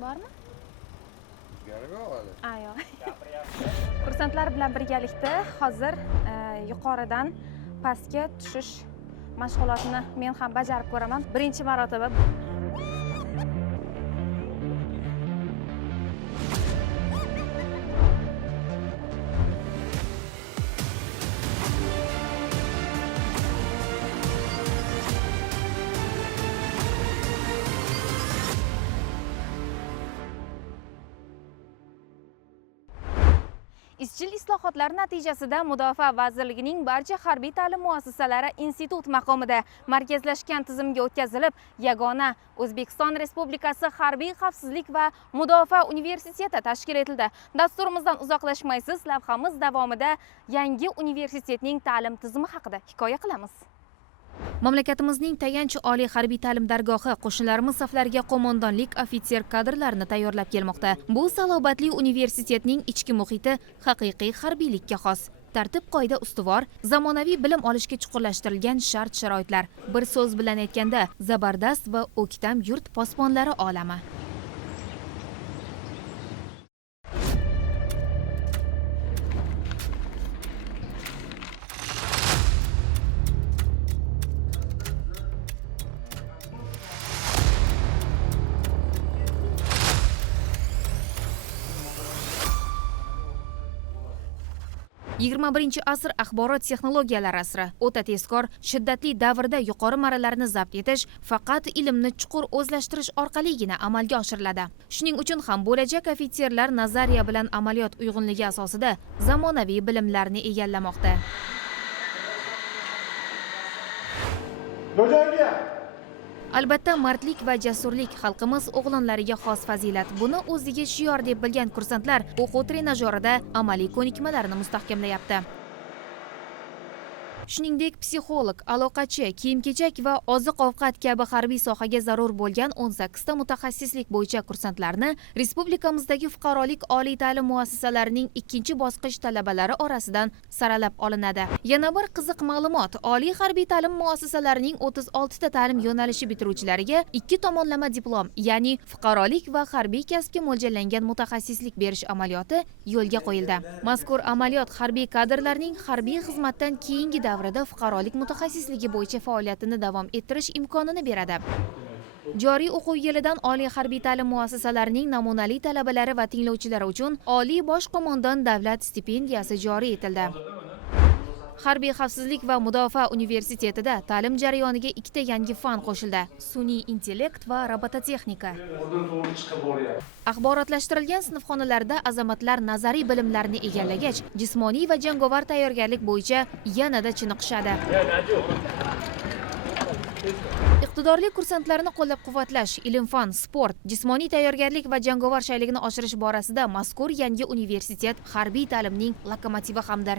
Bormi? Yo'q. Yo'q. Kursantlar bilan birgalikda hozir yuqoridan pastga tushish mashg'ulotini men ham bajarib ko'raman. Birinchi marotaba. Izchil islohotlar natijasida Mudofaa vazirligining barcha harbiy ta'lim muassasalari institut maqomida markazlashgan tizimga o'tkazilib, yagona O'zbekiston Respublikasi Harbiy xavfsizlik va mudofaa universiteti tashkil etildi. Dasturimizdan uzoqlashmaysiz, lavhamiz davomida yangi universitetning ta'lim tizimi haqida hikoya qilamiz. Mamlakatimizning tayanch oliy harbiy ta'lim dargohi qo'shinlarimiz saflariga qo'mondonlik ofitser kadrlarini tayyorlab kelmoqda. Bu salobatli universitetning ichki muhiti haqiqiy harbiylikka xos. Tartib qoida ustuvor, zamonaviy bilim olishga chuqurlashtirilgan shart-sharoitlar. Bir so'z bilan aytganda, zabardast va o'ktam yurt posbonlari olami. XXI asr axborot texnologiyalari asri. O'ta tezkor, shiddatli davrda yuqori marralarni zabt etish faqat ilmni chuqur o'zlashtirish orqaligina amalga oshiriladi. Shuning uchun ham bo'lajak ofitserlar nazariya bilan amaliyot uyg'unligi asosida zamonaviy bilimlarni egallamoqda. Albatta, mardlik va jasurlik xalqimiz o'g'lonlariga xos fazilat. Buni o'ziga shior deb bilgan kursantlar o'quv trenajyorida amaliy ko'nikmalarni mustahkamlayapti. Shuningdek, psixolog, aloqachi, kiyim-kechak va oziq-ovqat kabi harbiy sohaga zarur bo'lgan 18 ta mutaxassislik bo'yicha kursantlarni respublikamizdagi fuqarolik oliy ta'lim muassasalarining ikkinchi bosqich talabalari orasidan saralab olinadi. Yana bir qiziq ma'lumot, oliy harbiy ta'lim muassasalarining 36 ta ta'lim yo'nalishi bitiruvchilariga 2 tomonlama diplom, ya'ni fuqarolik va harbiy kasbga mo'ljallangan mutaxassislik berish amaliyoti yo'lga qo'yildi. Mazkur amaliyot harbiy kadrlarning harbiy xizmatdan keyingi davrida fuqarolik mutaxassisligi bo'yicha faoliyatini davom ettirish imkonini beradi. Joriy o'quv yilidan oliy harbiy ta'lim muassasalarining namunali talabalari va tinglovchilari uchun Oliy bosh qo'mondon davlat stipendiyasi joriy etildi. Harbiy xavfsizlik va mudofaa universitetida ta'lim jarayoniga 2 ta yangi fan qo'shildi: sun'iy intellekt va robototexnika. Axborotlashtirilgan sinfxonalarda azamatlar nazariy bilimlarni egallagach, jismoniy va jangovar tayyorgarlik bo'yicha yanada chiniqishadi. Iqtidorli kursantlarni qo'llab-quvvatlash, ilm-fan, sport, jismoniy tayyorgarlik va jangovar shayligini oshirish borasida mazkur yangi universitet harbiy ta'limning lokomotivi hamdir.